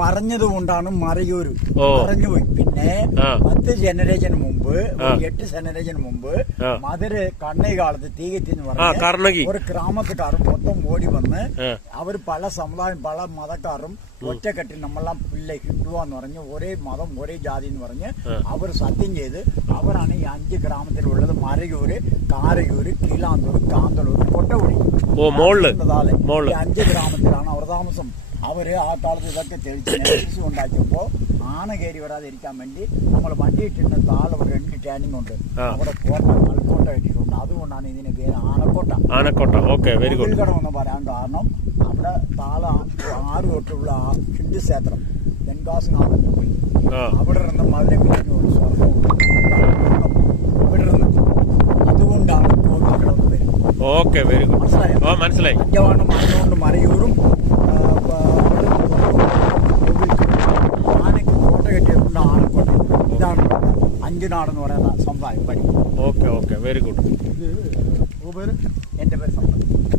മറഞ്ഞത് കൊണ്ടാണ് മറയൂര് മറഞ്ഞുപോയി. പിന്നെ 10 ജനറേഷൻ മുമ്പ് 8 ജനറേഷൻ മുമ്പ് മധുര കണ്ണൈ കാലത്ത് തീകത്തി എന്ന് പറഞ്ഞ ഒരു ഗ്രാമത്തുകാരും മൊത്തം ഓടി വന്ന് അവർ പല സമുദായം പല മതക്കാരും ഒറ്റക്കെട്ടിൽ നമ്മളെല്ലാം പിള്ളേ ഹിന്ദുവാന്ന് പറഞ്ഞ് ഒരേ മതം ഒരേ ജാതി എന്ന് പറഞ്ഞ് അവർ സത്യം ചെയ്ത് അവരാണ് ഈ 5 ഗ്രാമത്തിലുള്ളത്. മറയൂര്, കാരയൂര്, കീലാന്തൂർ, കാന്തളൂർ, കൊട്ടകുടി. 5 ഗ്രാമത്തിലാണ് അവർ താമസം. അവര് ആ കാലത്ത് ഇതൊക്കെ തെളിച്ച് ഉണ്ടാക്കിയപ്പോ ആന കയറി വരാതിരിക്കാൻ വേണ്ടി നമ്മൾ വണ്ടിയിട്ടിരുന്ന താഴെ 2 ടേണിംഗ് ഉണ്ട്. അവിടെ മൽക്കോട്ട ഇട്ടിട്ടുണ്ട്. അതുകൊണ്ടാണ് ഇതിന്റെ പേര് ആനക്കോട്ട. എന്ന് പറയാൻ കാരണം അവിടെ താഴെ 6 തൊട്ടുള്ള ഹിന്ദു ക്ഷേത്രം തെൻകാശിനാഥൻ പോയി അവിടെ നിന്ന് മധുര ഒരു സ്വർഗവും ഇവിടെ നിന്ന് അതുകൊണ്ടാണ് മനസ്സിലായി. അഞ്ചവാണ് മണ്ണുകൊണ്ട് മറയൂരും ആനയ്ക്ക് കോട്ട കെട്ടിയതുകൊണ്ട് ആനക്കോട്ട. ഇതാണ് 5 നാടെന്ന് പറയുന്ന സമുദായം. Okay very good. എന്റെ പേര് സമ്പത്ത്.